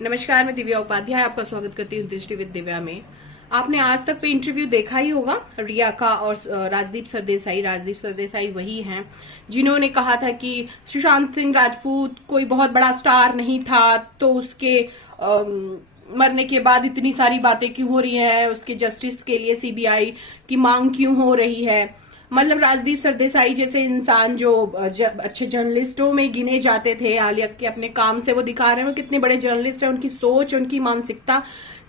नमस्कार, मैं दिव्या उपाध्याय आपका स्वागत करती हूँ दृष्टि विद दिव्या में। आपने आज तक पे इंटरव्यू देखा ही होगा रिया का और राजदीप सरदेसाई। राजदीप सरदेसाई वही हैं जिन्होंने कहा था कि सुशांत सिंह राजपूत कोई बहुत बड़ा स्टार नहीं था, तो उसके मरने के बाद इतनी सारी बातें क्यों हो रही हैं, उसके जस्टिस के लिए सीबीआई की मांग क्यों हो रही है। मतलब राजदीप सरदेसाई जैसे इंसान जो अच्छे जर्नलिस्टों में गिने जाते थे, हालिया के अपने काम से वो दिखा रहे हैं वो कितने बड़े जर्नलिस्ट हैं। उनकी सोच, उनकी मानसिकता,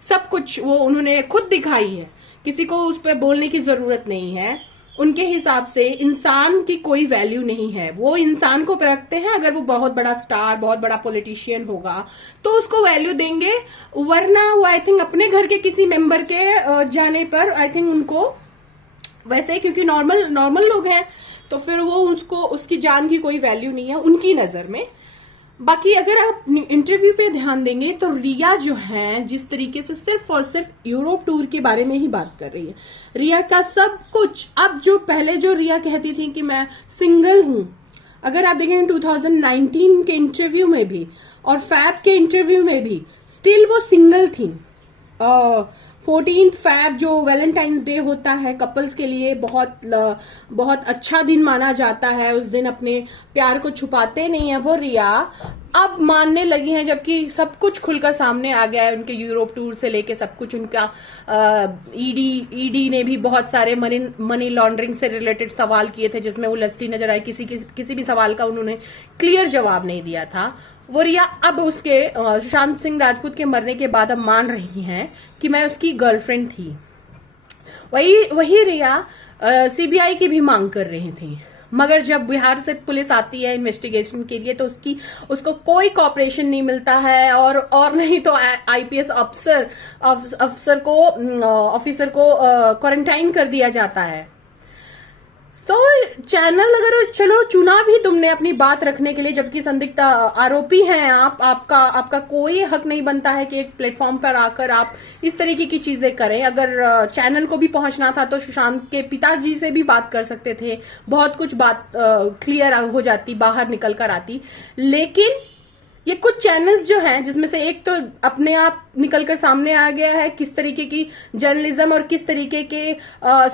सब कुछ वो उन्होंने खुद दिखाई है। किसी को उस पर बोलने की जरूरत नहीं है। उनके हिसाब से इंसान की कोई वैल्यू नहीं है। वो इंसान को परखते हैं, अगर वो बहुत बड़ा स्टार, बहुत बड़ा पॉलिटिशियन होगा तो उसको वैल्यू देंगे, वरना वो आई थिंक अपने घर के किसी मेंबर के जाने पर आई थिंक उनको वैसे, क्योंकि नॉर्मल लोग हैं तो फिर वो उसको उसकी जान की कोई वैल्यू नहीं है उनकी नजर में। बाकी अगर आप इंटरव्यू पे ध्यान देंगे तो रिया जो है जिस तरीके से सिर्फ और सिर्फ यूरोप टूर के बारे में ही बात कर रही है। रिया का सब कुछ, अब जो पहले जो रिया कहती थी कि मैं सिंगल हूं, अगर आप देखें 2019 के इंटरव्यू में भी और फैब के इंटरव्यू में भी स्टिल वो सिंगल थी। 14 फैब जो वैलेंटाइंस डे होता है कपल्स के लिए, बहुत अच्छा दिन माना जाता है। उस दिन अपने प्यार को छुपाते नहीं है वो रिया अब मानने लगी हैं, जबकि सब कुछ खुलकर सामने आ गया है। उनके यूरोप टूर से लेके सब कुछ उनका ईडी ने भी बहुत सारे मनी लॉन्ड्रिंग से रिलेटेड सवाल किए थे जिसमें वो उलझती नजर आई। किसी भी सवाल का उन्होंने क्लियर जवाब नहीं दिया था। वो रिया अब उसके सुशांत सिंह राजपूत के मरने के बाद अब मान रही हैं कि मैं उसकी गर्लफ्रेंड थी। वही रिया सीबीआई की भी मांग कर रही थी, मगर जब बिहार से पुलिस आती है इन्वेस्टिगेशन के लिए तो उसको कोई कॉपरेशन नहीं मिलता है, और नहीं तो आईपीएस ऑफिसर को क्वारंटाइन कर दिया जाता है। तो चैनल अगर चलो चुना भी तुमने अपनी बात रखने के लिए, जबकि संदिग्ध आरोपी हैं आपका कोई हक नहीं बनता है कि एक प्लेटफॉर्म पर आकर आप इस तरीके की चीजें करें। अगर चैनल को भी पहुंचना था तो सुशांत के पिताजी से भी बात कर सकते थे, बहुत कुछ बात क्लियर हो जाती, बाहर निकल कर आती। लेकिन ये कुछ चैनल्स जो हैं जिसमें से एक तो अपने आप निकलकर सामने आ गया है किस तरीके की जर्नलिज्म और किस तरीके के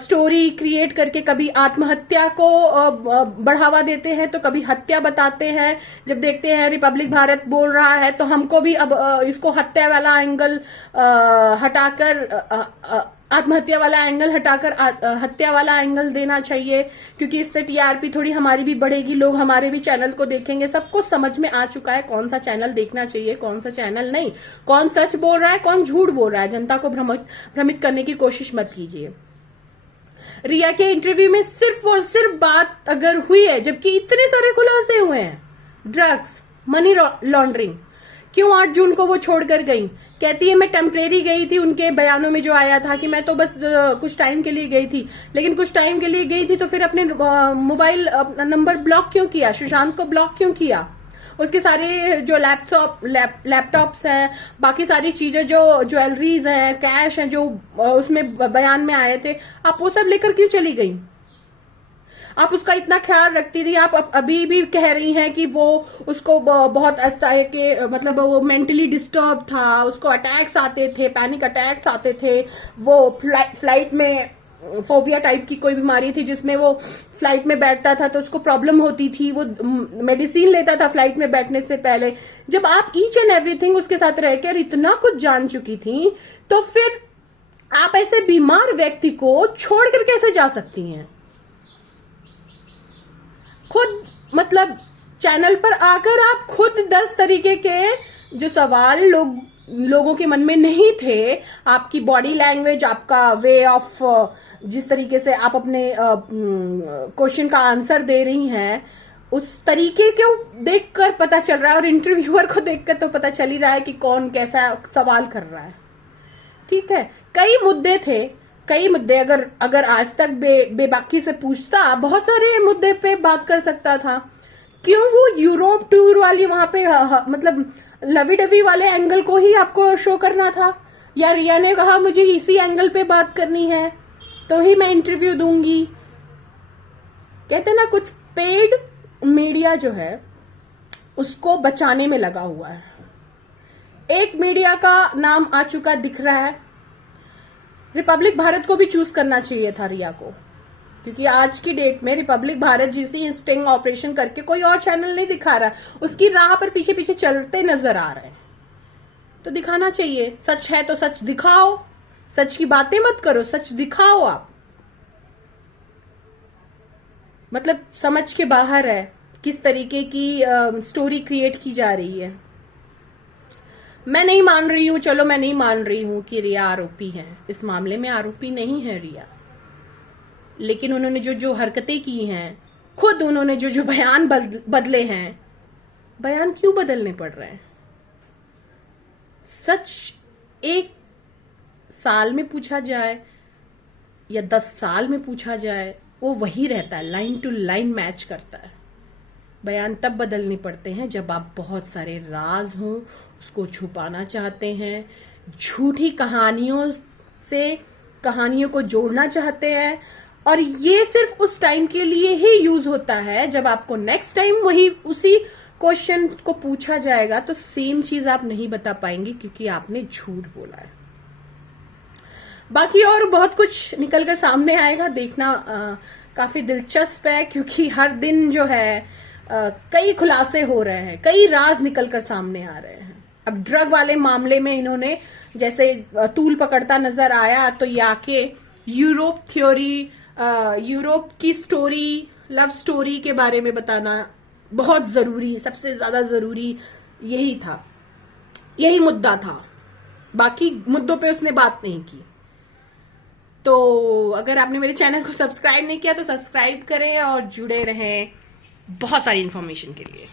स्टोरी क्रिएट करके कभी आत्महत्या को बढ़ावा देते हैं तो कभी हत्या बताते हैं। जब देखते हैं रिपब्लिक भारत बोल रहा है तो हमको भी अब इसको हत्या वाला एंगल हटाकर आत्महत्या वाला एंगल हटाकर हत्या वाला एंगल देना चाहिए, क्योंकि इससे टीआरपी थोड़ी हमारी भी बढ़ेगी, लोग हमारे भी चैनल को देखेंगे। सबको समझ में आ चुका है कौन सा चैनल देखना चाहिए, कौन सा चैनल नहीं, कौन सच बोल रहा है, कौन झूठ बोल रहा है। जनता को भ्रमित करने की कोशिश मत कीजिए। रिया के इंटरव्यू में सिर्फ और सिर्फ बात अगर हुई है, जबकि इतने सारे खुलासे हुए हैं, ड्रग्स, मनी लॉन्ड्रिंग, क्यों 8 जून को वो छोड़कर गई। कहती है मैं टेम्परेरी गई थी, उनके बयानों में जो आया था कि मैं तो बस कुछ टाइम के लिए गई थी। लेकिन कुछ टाइम के लिए गई थी तो फिर अपने मोबाइल नंबर ब्लॉक क्यों किया, सुशांत को ब्लॉक क्यों किया, उसके सारे जो लैपटॉप्स हैं, बाकी सारी चीजें जो ज्वेलरीज हैं, कैश हैं जो उसमें बयान में आए थे, आप वो सब लेकर क्यों चली गई। आप उसका इतना ख्याल रखती थी, आप अभी भी कह रही हैं कि वो उसको बहुत के मतलब वो मेंटली डिस्टर्ब था, उसको अटैक्स आते थे, पैनिक अटैक्स आते थे, वो फ्लाइट में फोबिया टाइप की कोई बीमारी थी जिसमें वो फ्लाइट में बैठता था तो उसको प्रॉब्लम होती थी, वो मेडिसिन लेता था फ्लाइट में बैठने से पहले। जब आप ईच एंड एवरीथिंग उसके साथ रहकर इतना कुछ जान चुकी थी तो फिर आप ऐसे बीमार व्यक्ति को छोड़कर कैसे जा सकती हैं। खुद मतलब चैनल पर आकर आप खुद 10 तरीके के जो सवाल लोगों के मन में नहीं थे, आपकी बॉडी लैंग्वेज, आपका वे ऑफ, जिस तरीके से आप अपने क्वेश्चन का आंसर दे रही हैं, उस तरीके को देखकर पता चल रहा है, और इंटरव्यूअर को देखकर तो पता चल ही रहा है कि कौन कैसा सवाल कर रहा है। ठीक है, कई मुद्दे थे, कई मुद्दे अगर आज तक बेबाकी से पूछता बहुत सारे मुद्दे पे बात कर सकता था। क्यों वो यूरोप टूर वाली वहां पे मतलब लवी डवी वाले एंगल को ही आपको शो करना था, या रिया ने कहा मुझे इसी एंगल पे बात करनी है तो ही मैं इंटरव्यू दूंगी। कहते ना कुछ पेड मीडिया जो है उसको बचाने में लगा हुआ है। एक मीडिया का नाम आ चुका दिख रहा है, रिपब्लिक भारत को भी चूज करना चाहिए था रिया को, क्योंकि आज की डेट में रिपब्लिक भारत जैसी स्टिंग ऑपरेशन करके कोई और चैनल नहीं दिखा रहा, उसकी राह पर पीछे पीछे चलते नजर आ रहे हैं। तो दिखाना चाहिए, सच है तो सच दिखाओ, सच की बातें मत करो, सच दिखाओ। आप मतलब समझ के बाहर है किस तरीके की स्टोरी क्रिएट की जा रही है। मैं नहीं मान रही हूं, चलो मैं नहीं मान रही हूं कि रिया आरोपी है, इस मामले में आरोपी नहीं है रिया, लेकिन उन्होंने जो जो हरकतें की हैं, खुद उन्होंने जो जो बयान बदले हैं, बयान क्यों बदलने पड़ रहे हैं? सच 1 साल में पूछा जाए या 10 साल में पूछा जाए, वो वही रहता है, लाइन टू लाइन मैच करता है। बयान तब बदलने पड़ते हैं जब आप बहुत सारे राज हों, उसको छुपाना चाहते हैं, झूठी कहानियों से कहानियों को जोड़ना चाहते हैं, और ये सिर्फ उस टाइम के लिए ही यूज होता है जब आपको नेक्स्ट टाइम वही उसी क्वेश्चन को पूछा जाएगा तो सेम चीज आप नहीं बता पाएंगे क्योंकि आपने झूठ बोला है। बाकी और बहुत कुछ निकलकर सामने आएगा, देखना काफी दिलचस्प है, क्योंकि हर दिन जो है कई खुलासे हो रहे हैं, कई राज निकलकर सामने आ रहे हैं। अब ड्रग वाले मामले में इन्होंने जैसे तूल पकड़ता नजर आया, तो ये आके यूरोप थ्योरी, यूरोप की स्टोरी, लव स्टोरी के बारे में बताना बहुत जरूरी, सबसे ज्यादा जरूरी यही था, यही मुद्दा था। बाकी मुद्दों पे उसने बात नहीं की। तो अगर आपने मेरे चैनल को सब्सक्राइब नहीं किया तो सब्सक्राइब करें और जुड़े रहें बहुत सारी इंफॉर्मेशन के लिए।